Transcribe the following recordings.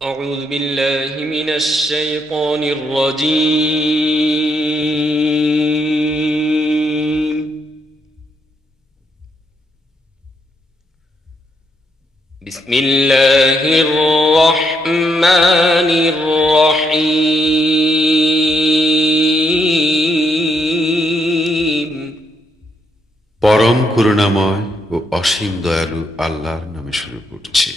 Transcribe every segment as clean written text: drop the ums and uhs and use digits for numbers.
أعوذ بالله من الشيطان الرجيم. بسم الله الرحمن الرحيم. পরম করুণাময় ও অসীম দয়ালু আল্লাহর নামে শুরু করছি।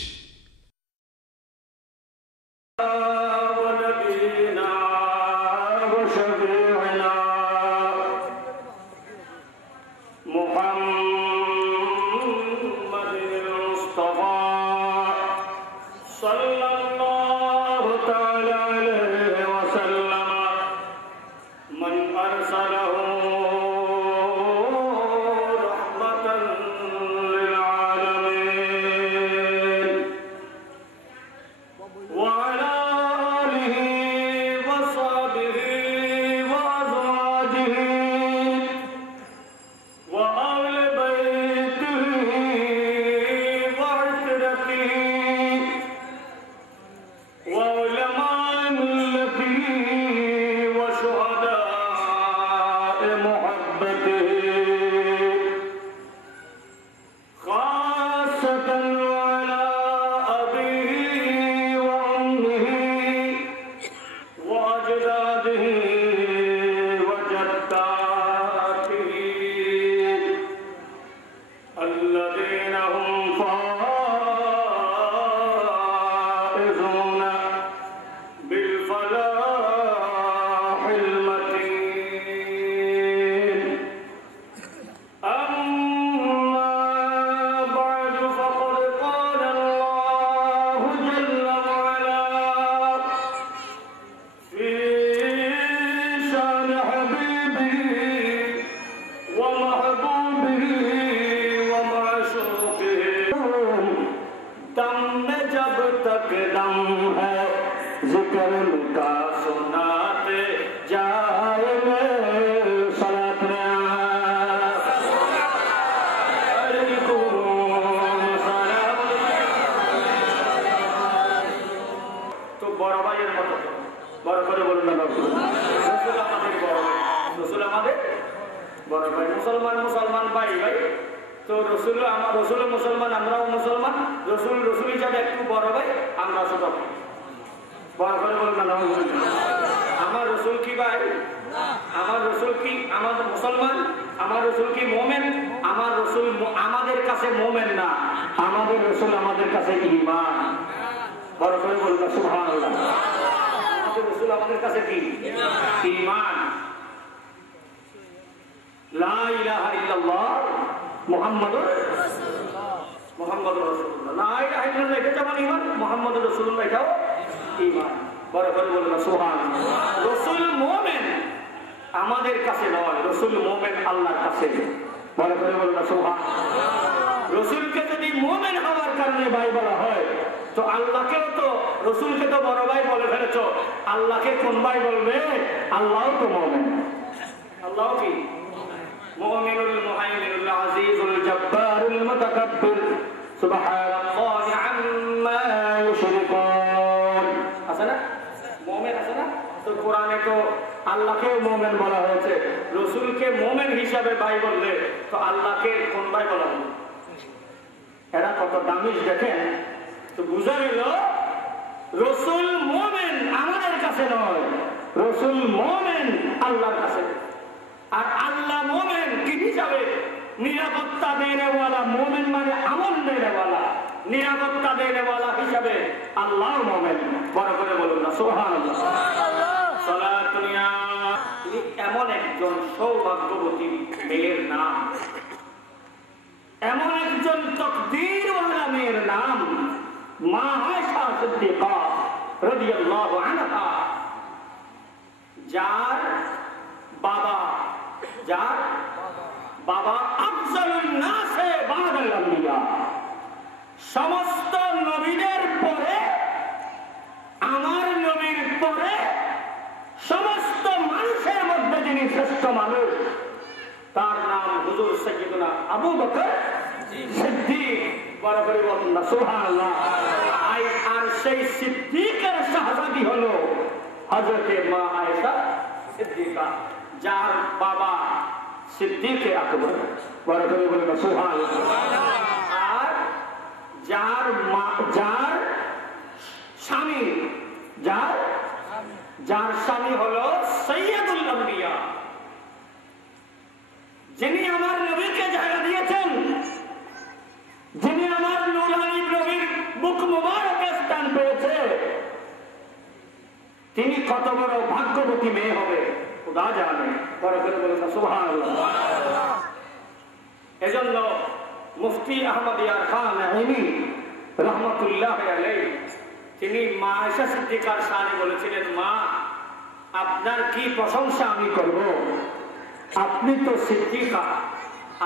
সমস্ত নবীদের পরে আমার নবীর পরে সমস্ত মানুষের মধ্যে যিনি শ্রেষ্ঠ মানুষ তার নাম হুজুর সাইয়্যিদুনা আবু বকর সিদ্দিক। বড় করে বলুন না সুবহানাল্লাহ। আর সেই সিদ্দিকের শাহজাদি হলো হযরতে মা আয়েশা সিদ্দিকা, যার বাবা সিদ্দিকে আকবর, বড় করে বলবেন সুবহানাল্লাহ। আর যার স্বামী হলো সৈয়দুল আম্বিয়া, যিনি আমার নবীকে জায়গা দিয়েছেন, যিনি আমার নূরানী নবীর মুখ মুবারকে স্থান পেয়েছে, তিনি কত বড় ভাগ্যবতী মেয়ে হবে খোদা জানে, বড় করে বলুন সুবহানাল্লাহ। এজন্য মুফতি আহমদ ইয়ার খান আইনি রহমতুল্লাহ আলাইহি তিনি মা আয়েশা সিদ্দিকার শানে বলেছিলেন, মা আপনার কি প্রশংসা আমি করব, আপনি তো সিদ্দিকা,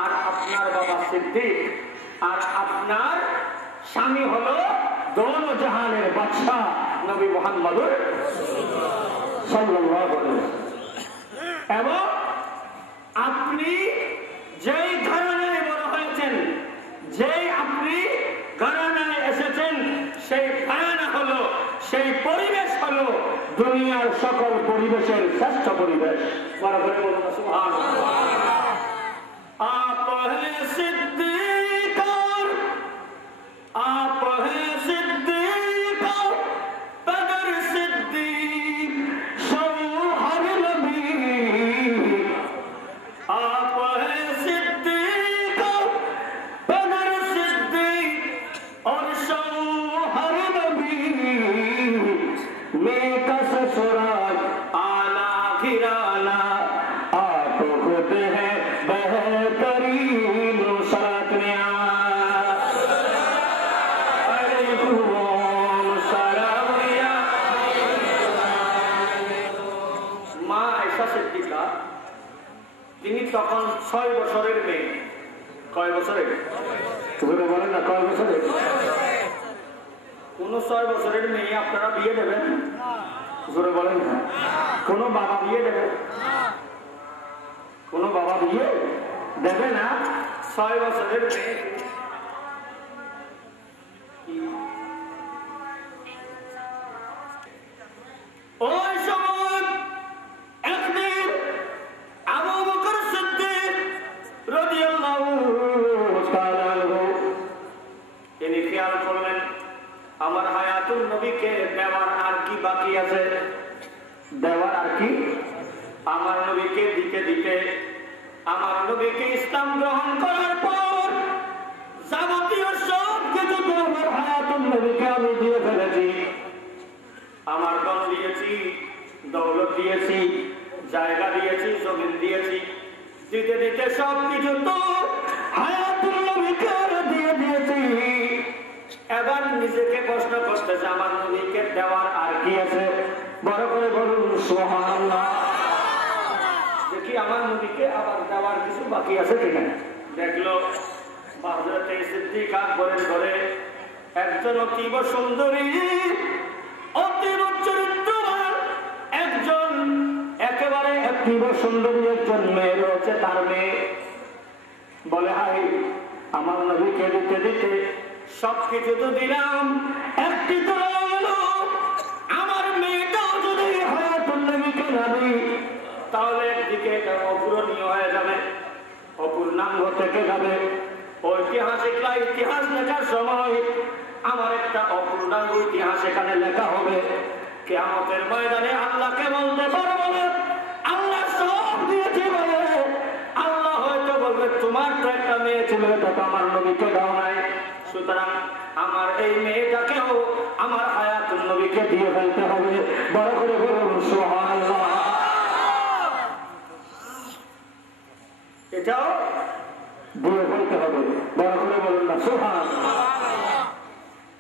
আর আপনার বাবা সিদ্দিক, আর আপনার স্বামী হলো দোনো জাহানের বাদশাহ নবী মুহাম্মদুর সাল্লাল্লাহু আলাইহি ওয়াসাল্লাম। এবং আপনি যেই ঘরানায় বড় হয়েছেন, যেই আপনি ঘরানায় এসেছেন, সেই ঘরানা হলো, সেই পরিবেশ হলো দুনিয়ার সকল পরিবেশের শ্রেষ্ঠ পরিবেশ। সুবহানাল্লাহ। आप हैं सिद्दीक, आप हैं सिद्दीक, बदर सिद्दीक, शौहर नबी। आप हैं सिद्दीक, बदर सिद्दीक और शौहर नबी। मैं का ससुराल आला घिराना, आप खुद है बेहतरीन सरातनिया। মা আয়েশা সিদ্দিকা তিনি তখন 6 বছরের মেয়ে। কয় বছরের? বলেন না, কয় বছরের? কোন 6 বছরের মেয়ে আপনারা বিয়ে দেবেন? জোরে বলেন না। কোন বাবা বিয়ে দেবে? কোন বাবা বিয়ে দেবে না 6 বছরের মেয়ে। ওই সময় একদিন আবু বকর সিদ্দিক রাদিয়াল্লাহু তাআলা আনহু তিনি খেয়াল করলেন, আমার হায়াতুল নবীকে দেওয়ার আর কি বাকি আছে, দেওয়ার আর কি, আমার নবীকে দিতে দিতে, আমার নবীকে ইসলাম গ্রহণ করার পর যাবতীয় সব কিছু আমার হায়াতুল নবীকে আমি দিয়ে ফেলেছি। আমার ধন দিয়েছি, দৌলত দিয়েছি, জায়গা দিয়েছি, জমিন দিয়েছি, দিতে দিতে সব কিছু তো হায়াতুল নবীকে দিয়ে দিয়েছি। এবার নিজেকে প্রশ্ন করতেছে, আমার নবীকে দেওয়ার আর কি আছে? বড় করে বলুন সুবহানাল্লাহ। দেখি আমার নবীকে আবার দেওয়ার কিছু বাকি আছে কিনা। দেখলো হযরতে সিদ্দিক আকবরের ঘরে একজন অতীব সুন্দরী, অতীব চরিত্রবান একজন, একেবারে অতীব সুন্দরী একজন মেয়ে রয়েছে। তার মেয়ে বলে, হাই আমার নবীকে দিতে দিতে সবকিছু তো দিলাম, একটি তো হলো আমার মেয়েটাও যদি হায়াতুল নবীকে না দিই তাহলে একদিকে এটা অপূরণীয় হয়ে যাবে, অপূর্ণাঙ্গ থেকে যাবে। ঐতিহাসিকরা ইতিহাস লেখার সময় আমার একটা অপূর্ণাঙ্গ ইতিহাস এখানে লেখা হবে। কিয়ামতের ময়দানে আল্লাহকে বলতে পারবো না আল্লাহ সব দিয়েছে বলে। আল্লাহ হয়তো বলবে, তোমার তো একটা মেয়ে ছিল, এটা তো আমার নবীকে দাও নাই, সুতরাং আমার এই মেয়েটাকেও আমার হায়াতুল নবীকে দিয়ে ফেলতে হবে। বড় করে বলুন সুবহানাল্লাহ। এটাও দিয়ে ফেলতে হবে। বড় করে বলুন না সুবহানাল্লাহ।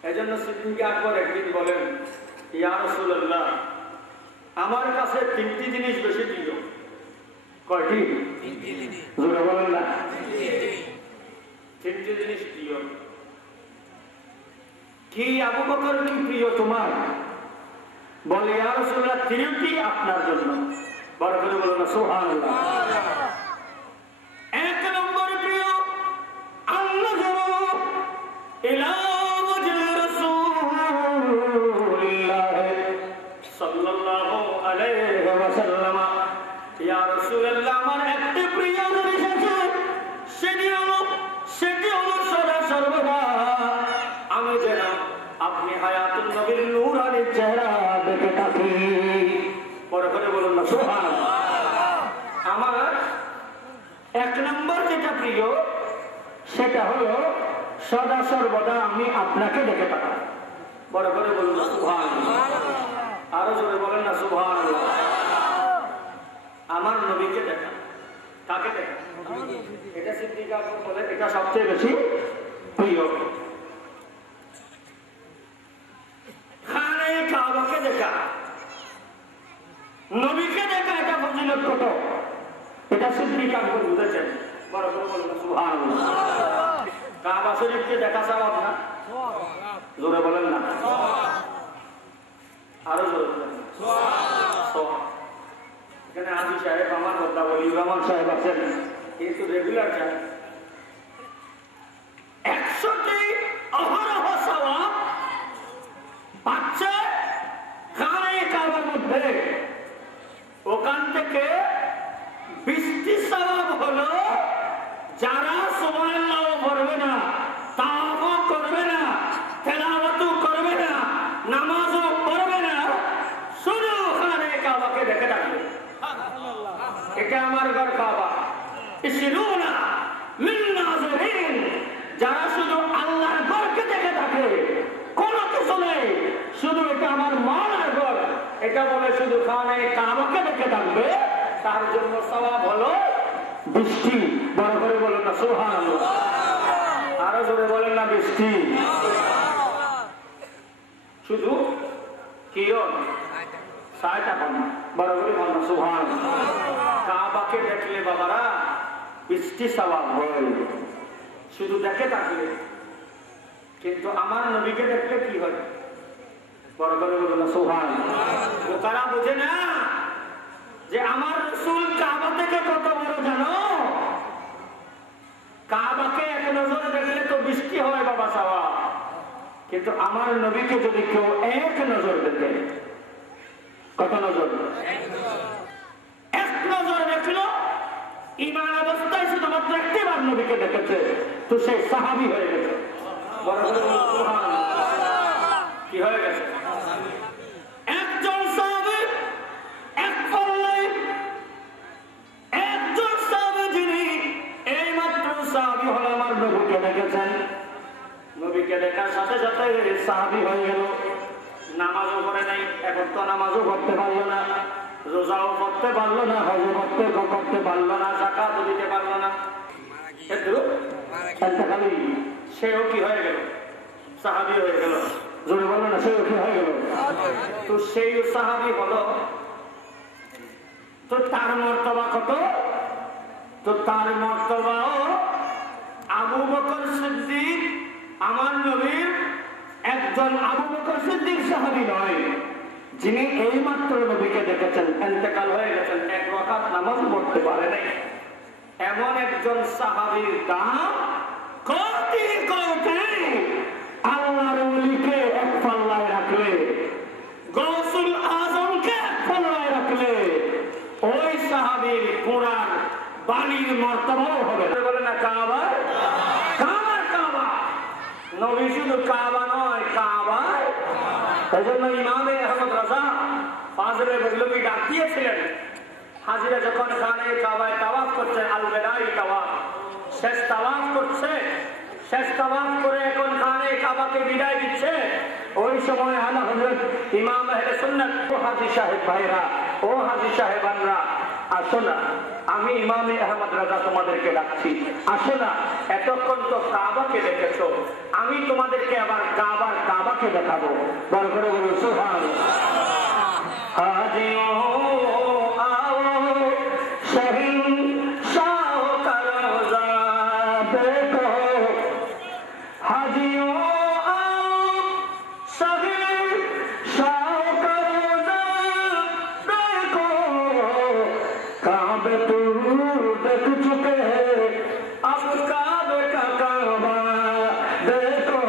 এজন্য সিদ্দিক আকবর একদিন বলেন, ইয়া রাসূলুল্লাহ, আমার কাছে 3টি জিনিস বেশি প্রিয়। কয়টি? 3টি জিনিস। জোরে বলেন না। 3টি জিনিস প্রিয়। কি আবু বকর কি প্রিয় তোমার? বলে, ইয়া রাসূলুল্লাহ, 3টি আপনার জন্য। বড় করে বলুন না সুবহানাল্লাহ। 1 নম্বর প্রিয়, আল্লাহ ইলা ওয়াজহি রাসূল বড় করে বলুন না সুবহানাল্লাহ। আমার এক নম্বর যেটা প্রিয় সেটা হলো সদা সর্বদা আমি আপনাকে দেখে পাঠাই। বড় করে বলুন না সুবহানাল্লাহ। আরো জোরে বলেন না সুবহানাল্লাহ। আমার নবীকে দেখা। কাকে দেখা? এটা সিদ্দিক আকবর বলে এটা সবচেয়ে বেশি প্রিয়। খানে কাবাকে দেখা, নবীকে দেখা, এটা ফজিলত কত, এটা সিদ্দিক আকবর বুঝেছেন। বড় করে বলুন না সুবহানাল্লাহ। কাবা শরীফকে দেখা সওয়াব না? জোরে বলেন না, আরো জোরে বলেন সওয়াব। এখানে হাজী সাহেব আমার কথা বলি রহমান সাহেব আছেন, কিন্তু রেগুলার যায় 100টি অহরহ সওয়াব পাচ্ছে খানে কাবার মধ্যে। ওখান থেকে 20টি সওয়াব হলো যারা সুবহানাল্লাহ পড়বে না, তাওয়াফও করবে না, তেলাওয়াতও করবে না, নামাজও পড়বে না, শুধু খানে কাবাকে দেখে থাকবে। এটা আমার ঘর কাবা। ইসরুনা মিন নাযিরিন, যারা শুধু আল্লাহর ঘরকে দেখে থাকে, কোনো কিছু নেই, শুধু এটা আমার মাওলার ঘর, এটা বলে শুধু খানে কাবাকে দেখে থাকবে, তার জন্য সওয়াব হলো 20টি। বড় করে বলেন না সুবহানাল্লাহ। আরো জোরে বলেন না 20টি। শুধু কিরণ 60 টাকা না, বড় করে বলেন না সুবহানাল্লাহ। কাবাকে দেখলে বাবারা 20টি সওয়াব হয় শুধু দেখে থাকলে। কিন্তু আমার নবীকে দেখলে কি হয়? বড় করে বলুন না সুবহানাল্লাহ। তারা বুঝে না যে আমার রাসূল কাবা থেকে কত বড় জানো? কাবাকে এক নজর দেখলে তো 20টি হয় বাবা সওয়াব, কিন্তু আমার নবীকে যদি কেউ এক নজর দেখে, কত নজর? এক নজর দেখলো, ঈমান অবস্থায় শুধুমাত্র একটিবার নবীকে দেখেছে, তো সে সাহাবী হয়ে গেছে। বড় করে বলুন সুবহানাল্লাহ। কি হয়ে গেছে? একজন সাহাবী, এক পাল্লায় একজন সাহাবী, যিনি এইমাত্র সাহাবী হলো, আমার নবীকে দেখেছেন। নবীকে দেখার সাথে সাথে সাহাবী হয়ে গেল। নামাজও করে নাই, এখন তো নামাজও করতে পারলো না, রোজাও করতে পারলো না, হজ করতে পারলো না, যাকাতও দিতে পারলো না, খালি সেও কি হয়ে গেল? সাহাবী হয়ে গেল। জোরে বললো না, সেও কি হয়ে গেল? তো সেই সাহাবী হলো, তো তার মর্তবা কত? তো তার মর্তবাও আবু বকর সিদ্দিক, আমার নবীর একজন আবু বকর সিদ্দিক সাহাবী নয়, যিনি এইমাত্র নবীকে দেখেছেন, ইন্তেকাল হয়ে গেছেন, 1 রাকাত নামাজ পড়তে পারে নাই, এমন একজন সাহাবীর দাম কোটি কোটি। আল্লাহর ওলিকে এক পাল্লায় রাখলে, গৌসুল আজমকে এক পাল্লায় রাখলে, ওই সাহাবীর কোরআন বাণীর মর্তবাও হবে। বলে না কাবা, কাবা কাবা, নবী শুধু কাবা নয়, কাবা। এই জন্য ইমামে আহমদ রাজা ফাজলে বেগলভী ডাক দিয়েছিলেন, হাজিরা যখন খানে কাবায় তাওয়াফ করছে, আল বেদাই তাওয়াফ, শেষ তাওয়াফ করছে, শেষ তাওয়াফ করে এখন খানে কাবাকে বিদায় দিচ্ছে, ওই সময় আলা হযরত ইমাম আহলে সুন্নাত, ও হাজী সাহেব ভাইরা, ও হাজী সাহেবানরা, আসো না, আমি ইমামে আহমদ রাজা তোমাদেরকে ডাকছি, আসো না, এতক্ষণ তো কাবাকে দেখেছো, আমি তোমাদেরকে আবার কাবাকে দেখাবো। বড় করে বলুন সুবহানাল্লাহ। হাজিও आओ शहंशाह का रोज़ा देखो, हाजियों आओ शहंशाह का रोज़ा देखो, काबे तू देख चुके हैं, अब काबे का काबा देखो।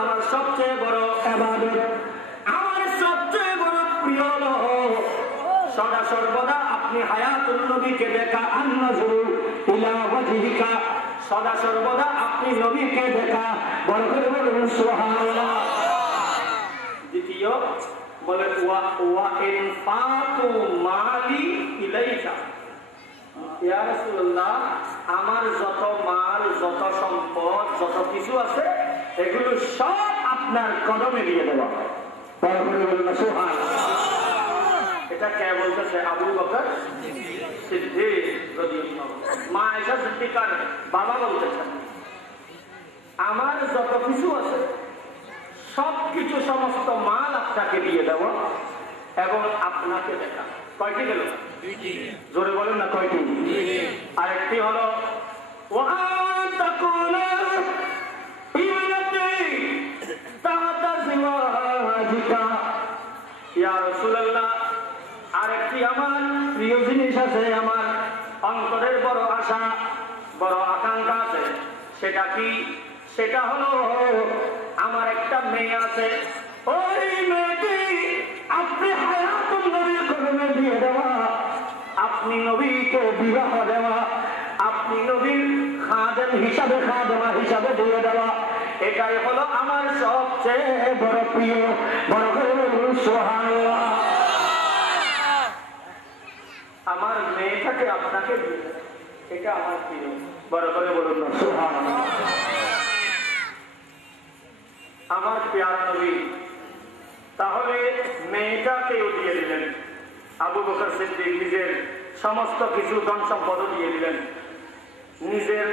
আমার সবচেয়ে বড় ইবাদত, আমার সবচেয়ে বড় প্রিয় হলো সদা সর্বদা আপনি হায়াতুন নবীকে দেখা, আন-নাজরু ইলা ওয়াজহিকা, সদা সর্বদা আপনি নবীকে দেখা, বড় করে বলুন সুবহানাল্লাহ। দ্বিতীয় বলে ওয়া ইনফাকু মালি ইলাইকা, ইয়া রাসূলুল্লাহ আমার যত মাল, যত সম্পদ, যত কিছু আছে এগুলো সব আপনার কদমে দিয়ে দেওয়া। বড় করে বলুন সুবহানাল্লাহ। এটা কে বলতেছে? আবু বকর সিদ্দিক রাদিয়াল্লাহু আনহু। মা আয়েশা সিদ্দিকার বাবা বলতেছেন আমার যত কিছু আছে সবকিছু, সমস্ত মাল আপনাকে দিয়ে দেওয়া এবং আপনাকে দেখা। কয়টি গেল? জোরে বলেন না কয়টি? আরেকটি হলো আরেকটি আমার প্রিয় জিনিস আছে, আমার অন্তরের বড় আশা, বড় আকাঙ্ক্ষা আছে। সেটা কি? সেটা হলো আমার একটা মেয়ে আছে, ওই মেয়েটি আপনি হায়াতুন নবীর কদমে দিয়ে দেওয়া, আপনি নবীকে বিবাহ দেওয়া, আপনি নবীর খাদেম হিসাবে, খাদেমা হিসাবে দিয়ে দেওয়া, এটাই হলো আমার সবচেয়ে বড় প্রিয়। বড় করে বলুন সুবহানাল্লাহ। আমার মেয়েটাকে আপনাকে দিয়ে দেওয়া, এটা আমার প্রিয়। বড় করে বলুন না সুবহানাল্লাহ। আমার প্রিয় নবী তাহলে মেয়েটাকেও দিয়ে দিলেন। আবু বকর সিদ্দিক নিজের সমস্ত কিছু ধন সম্পদ দিয়ে দিলেন, নিজের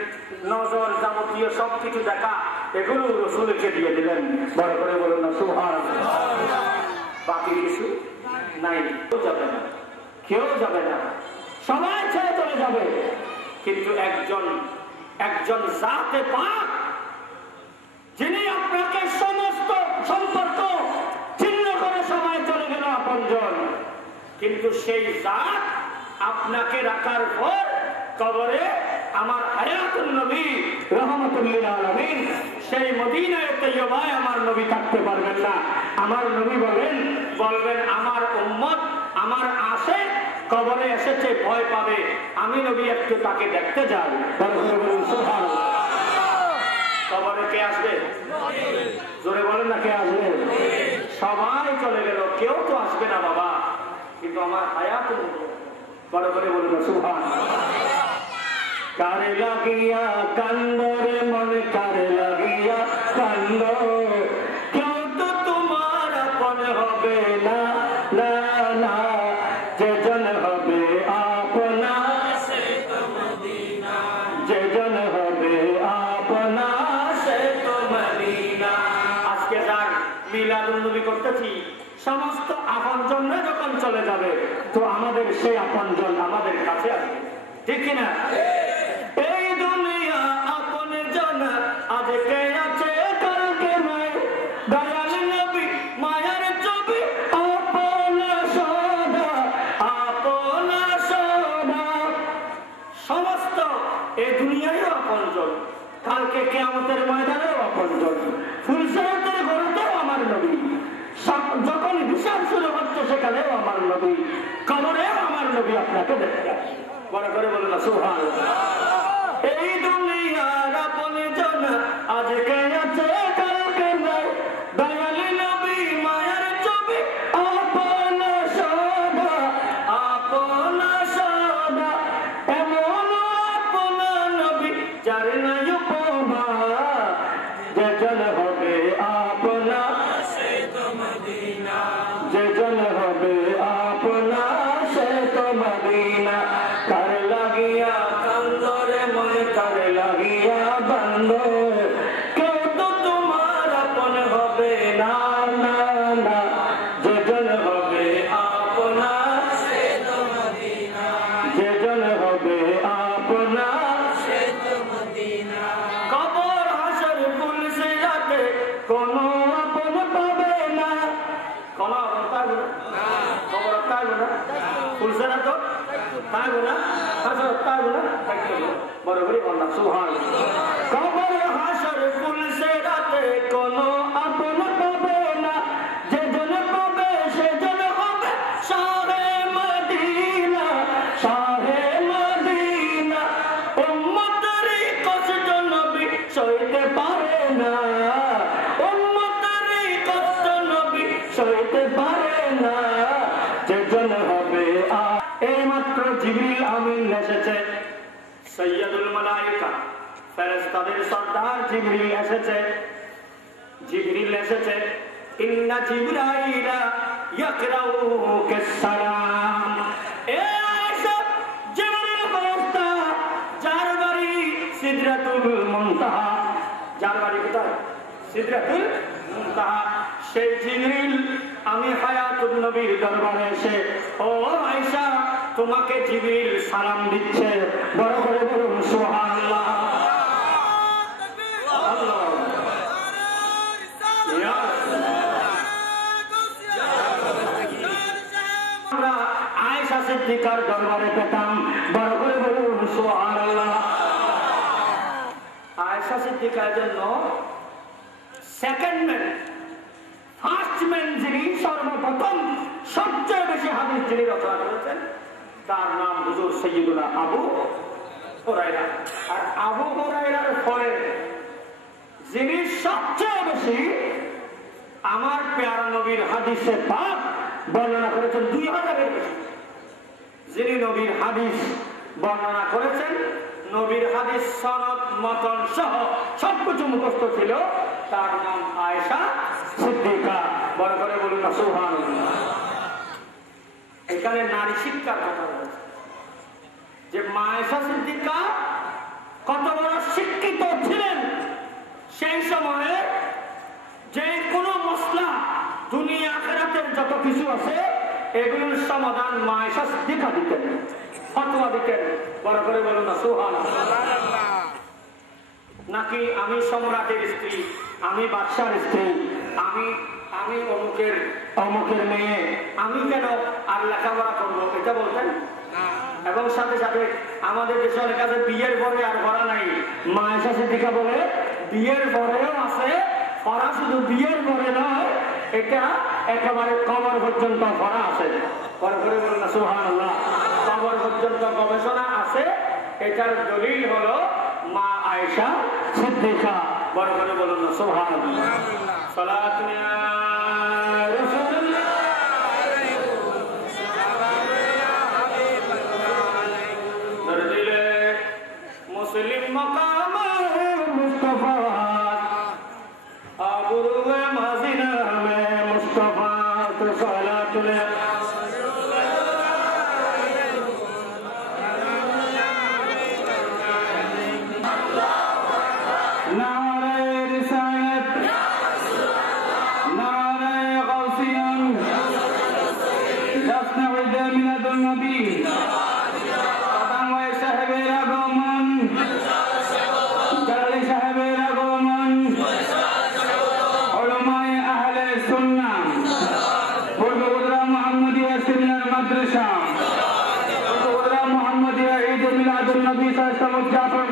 নজর যাবতীয় সবকিছু দেখা এগুলো রাসূলকে দিয়ে দিলেন। বড় করে বলুন না সুবহানাল্লাহ। বাকি কিছু নাই, কেউ যাবে না, কেউ যাবে না, সবাই ছেড়ে চলে যাবে, কিন্তু একজন জাতে পাক যিনি আপনাকে সমস্ত সম্পর্ক ছিন্ন করে সবাই চলে গেল আপনজন, কিন্তু সেই জাত আপনাকে রাখার পর কবরে আমার হায়াতুন নবী রাহমাতুল লিল আলামিন সেই মদিনায়ে তৈয়বায় আমার নবী থাকতে পারবেন না। আমার নবী বলবেন আমার উম্মত, আমার আশিক কবরে এসেছে, ভয় পাবে, আমি নবী একটু তাকে দেখতে যাই। সুবহানাল্লাহ। কবরে কে আসবে? জোরে বলেন না কে আসবে? সবাই চলে গেল, কেউ তো আসবে না বাবা, কিন্তু আমার হায়াতুন নবী। বড় করে বলুন সুবহানাল্লাহ। কারে লাগিয়া কান্দরে মনে, কারে লাগিয়া কান্দ, কেউ তো তোমার আপন হবে না, না না, যেজন হবে আপনা সে তো মদিনা, যেজন হবে আপনা সে তো মদিনা। আজকে যার মিলাদুন নবী করতেছি, সমস্ত আপনজন যখন চলে যাবে তো আমাদের সেই আপনজন আমাদের কাছে আসবে, ঠিক কিনা? এই দুনিয়া আপন জন আজকে আছে, কালকে নাই, দয়াল নবী মায়ার ছবি আপন সদা, আপন সদা। সমস্ত এই দুনিয়ায় আপনজন, কালকে কিয়ামতের ময়দানেও আপনজন, ফুলসরাতের ঘরেতেও আমার নবী, যখন হিসাব শুরু হচ্ছে সেখানেও আমার নবী, কবরেও আমার নবী আপনাকে দেখতে আসে। বড় করে বলুন না সুবহানাল্লাহ। এই দুনিয়ার আপন জন আজকে আছে, কালকে নাই, দয়াল নবী মায়ার ছবি আপন সদা, আপন সদা। এমন আপন নবী যার নাই উপমা, যেজন হবে আপনা সে তো মদিনা, যেজন হবে আপনা সে তো মদিনা। কার লাগিয়া কান্দরে মনে, কার লাগিয়া বান্দ, কেউ তো তোমার আপন হবে না, না না, যেজন হবে আপনা সে তো মদিনা, যেজন হবে আপনা সে তো মদিনা। কবর হাসর ফুলসিরাতে কোনো আপন পাবে না, কোন আপন পাবে না, কবর পাবে না, ফুলসিরাত পাবে না, হাসর পাবে না। বড় করে বললাম সুবহানাল্লাহ। কবর হাসর ফুলসিরাতে কোনো আপন পাবে না, যেজন পাবে সেজন হবে শাহে মদিনা। তোমাদের সর্দার জিবরিল এসেছে। জিবরিল এসেছে, ইন্না জিবরাইলা ইয়াকরাউকা সালাম। এ আয়েশা, জিবরিল ফেরেশতা যার বাড়ি সিদরাতুল মুনতাহা, যার বাড়ি কোথায়? সিদরাতুল মুনতাহা, সেই জিবরিল আমি হায়াতুন নবীর দরবারে এসে, ও আয়েশা তোমাকে জিবরিল সালাম দিচ্ছে। বড় করে বলুন সুবহানাল্লাহ। আমরা আয়েশা সিদ্দিকার দরবারে পেতাম। বড় করে বলুন সুবহানাল্লাহ। আয়েশা সিদ্দিকার জন্য সেকেন্ড ম্যান, ফার্স্ট ম্যান যিনি সর্বপ্রথম সবচেয়ে বেশি হাদিস যিনি রচনা করেছেন তার নাম হুজুর সাইয়্যিদুনা আবু হুরায়রা। আর আবু হুরায়রার পরে যিনি সবচেয়ে বেশি আমার প্যারা নবীর হাদিসে পাক বর্ণনা করেছেন 2000-এর বেশি, যিনি নবীর হাদিস বর্ণনা করেছেন, নবীর হাদিস সনদ মতন সহ সবকিছু মুখস্থ ছিল, তার নাম আয়েশা সিদ্দিকা। বড় করে বলুন না সুবহানাল্লাহ। এখানে নারী শিক্ষার কথা বলেছে যে মা আয়েশা সিদ্দিকা কত বড় শিক্ষিত ছিলেন। সেই সময়ে যে কোনো মসলা দুনিয়া আখিরাতের যত কিছু আছে এগুলোর সমাধান মা আয়েশা সিদ্দিকা দিতেন, ফতোয়া দিতেন। বড় করে বলুন না সুবহানাল্লাহ। নাকি আমি সম্রাটের স্ত্রী, আমি বাদশার স্ত্রী, আমি অমুকের মেয়ে, আমি কেন আর লেখাপড়া করবো, এটা বলতেন। এবং সাথে সাথে আমাদের দেশে অনেক আছে বিয়ের পরে আর পড়া নাই। মা আয়েশা সিদ্দিকা বলে বিয়ের পরেও আছে পড়া, শুধু বিয়ের পরে নয়, এটা একেবারে কবর পর্যন্ত পড়া আছে। বড় করে বলুন না সুবহানাল্লাহ। কবর পর্যন্ত গবেষণা আছে, এটার দলিল হলো মা আয়েশা সিদ্দিকা। বড় করে বলুন না সুবহানাল্লাহ। সালাত ইয়া রাসূলুল্লাহ দরদিলে মুসলিম মাকাম মুস্তাফা আবরুয়ে মাজিনা মে মুস্তাফা তো সালাতুল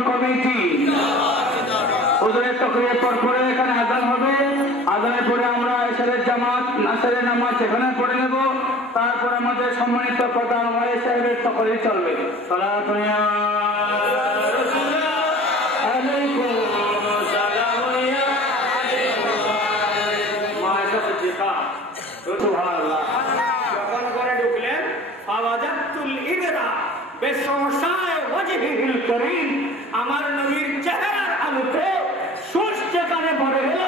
কমিটি হুজুরের তকরিয়ার পরে এখানে আযান হবে। আযানের পরে আমরা এশারের জামাত আসরের নামাজ সেখানে পড়ে নেব। তারপর আমাদের সম্মানিত প্রধান ওয়াইস সাহেবের তকরির চলবে। সালাতু ইয়া রাসূলুল্লাহ আলাইকুম সালাম ইয়া মাশা সিদ্দিকা। সুবহানাল্লাহ। যখন ঘরে ঢুকলেন ফাওয়াজাতুল ইবরা বেসমসায়ে ওয়াজহিল করিম, আমার নবীর চেহারার আলোতে সূর্য যেখানে পড়ে গেল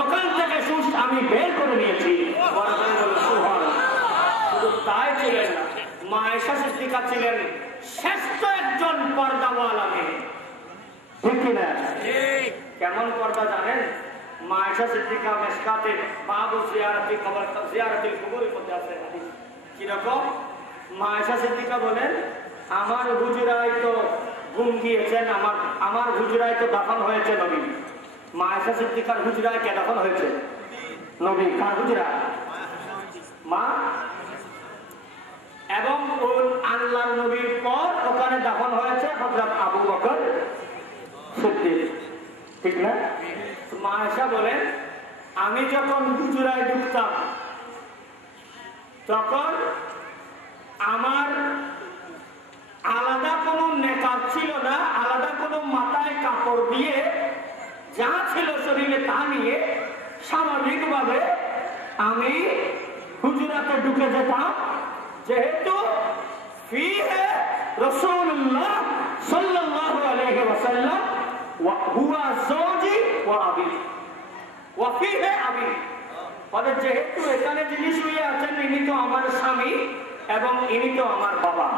ওখান থেকে সূর্য আমি বের করে নিয়েছি। শুধু তাই ছিলেন না, মা আয়েশা সিদ্দিকা ছিলেন শ্রেষ্ঠ একজন পর্দাওয়ালা মেয়ে, ঠিক কিনা? কেমন পর্দা জানেন? মা আয়েশা সিদ্দিকা মিশকাতে বাবু জিয়ারতিল কুবুরের মধ্যে আছে হাদিস। কিরকম? মা আয়েশা সিদ্দিকা বলেন আমার হুজরায় তো গুম গিয়েছেন, আমার হুজরায় তো দাফন হয়েছে নবী। মা আয়েশা সিদ্দিকার হুজরায় কে দাফন হয়েছে? নবী। কার হুজরা? মা। এবং আল্লাহর নবীর পর ওখানে দাফন হয়েছে হযরত আবু বকর সিদ্দিক, ঠিক না? মা আয়েশা বলেন আমি যখন হুজরায় ঢুকতাম তখন আমার আলাদা কোনো নেকাব ছিল না, আলাদা কোনো মাথায় কাপড় দিয়ে যা ছিল শরীরে তা নিয়ে স্বাভাবিকভাবে আমি হুজরাতে ঢুকে যেতাম, যেহেতু ফিহে রাসূলুল্লাহ সাল্লাল্লাহু আলাইহি ওয়াসাল্লাম হুয়া যাওজি ওয়া আবি ওয়া ফিহি আবি। মানে যেহেতু এখানে যিনি শুয়ে আছেন ইনি তো আমার স্বামী এবং ইনি তো আমার বাবা।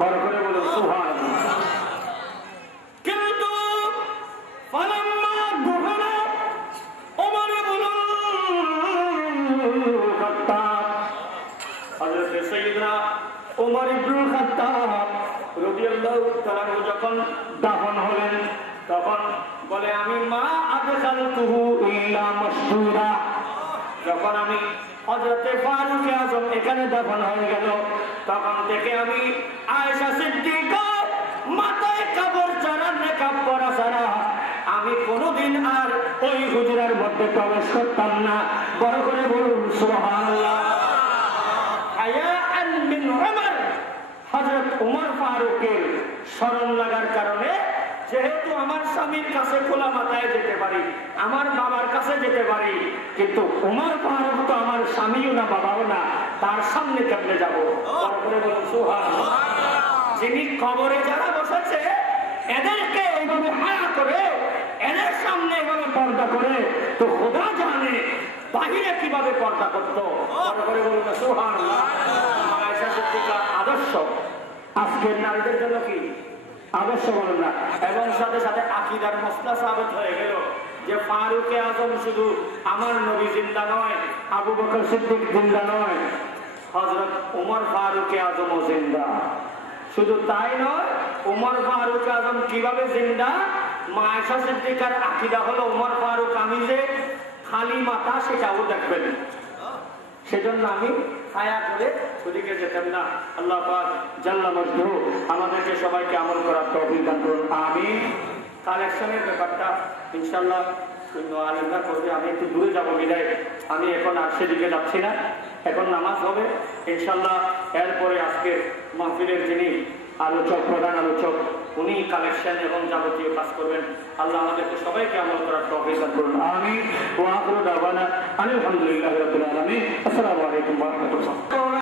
বড় করে বলুন সুবহানাল্লাহ। কিন্তু ফালাম্মা দুহনা ওমর ইবনুল খাত্তাব, হযরত সাইয়্যিদনা ওমর ইবনুল খাত্তাব রাদিয়াল্লাহু তাআলা যখন দাফন হলেন তখন বলে আমি মা আদখালতুহু ইল্লা মাসদুরা। যখন আমি হযরতে ফারুক আযম এখানে দাফন হয়ে গেল তখন থেকে আমি আয়েশা সিদ্দিকা মাথায় কাপড় ছাড়া নেকাব পরা ছাড়া আমি কোনোদিন আর ওই হুজরার মধ্যে প্রবেশ করতাম না। বড় করে বলুন সুবহানাল্লাহ। হায়াআন মিন উমর, হযরত ওমর ফারুকের শরম লাগার কারণে যেহেতু আমার স্বামীর কাছে খোলা মাথায় যেতে পারি, আমার বাবার কাছে যেতে পারি, কিন্তু ওমর ফারুক তো আমার স্বামীও না বাবাও না, তার সামনে কেমনে যাব? তারপরে বলুন সুবহানাল্লাহ। যিনি কবরে যারা বসেছে এদেরকে এইভাবে হায়া করে এদের সামনে এইভাবে পর্দা করে, তো খোদা জানে বাহিরে কিভাবে পর্দা করতো। তারপরে বলুন সুবহানাল্লাহ। আয়েশা সিদ্দিকার আদর্শ আজকের নারীদের জন্য কি আদর্শ বলেন না? এবং সাথে সাথে আকীদার মসলা সাবিত হয়ে গেল যে ফারুকে আজম শুধু আমার নবী জিন্দা নয়, আবু বকর সিদ্দিক জিন্দা নয়, হযরত ওমর ফারুকে আজমও জিন্দা। শুধু তাই নয়, ওমর ফারুক আজম কিভাবে জিন্দা, মা আয়েশা সিদ্দিকার আকীদা হলো ওমর ফারুক আমি যে খালি মাথা সেটাও দেখবেন, সেজন্য আমি ছায়া করে ওদিকে যেতাম না। আল্লাহ পাক জাল্লা মজদুহু আমাদেরকে সবাইকে আমল করার তৌফিক দান করুন, আমিন। কালেকশনের ব্যাপারটা ইনশাআল্লাহ আলিমরা করবে। আমি একটু দূরে যাবো বিদায়, আমি এখন আর সেদিকে যাচ্ছি না, এখন নামাজ হবে ইনশাআল্লাহ। এরপরে আজকে মাহফিলের যিনি আলোচক, প্রধান আলোচক, উনি কালেকশন এবং যাবতীয় কাজ করবেন। আল্লাহ আমাদেরকে সবাইকে আমল করার তৌফিক দান করুন, আমিন। ওয়া আখিরু দাওয়ানা আলহামদুলিল্লাহি রাব্বিল আলামিন। আসসালামু আলাইকুম ওয়া রাহমাতুল্লাহ।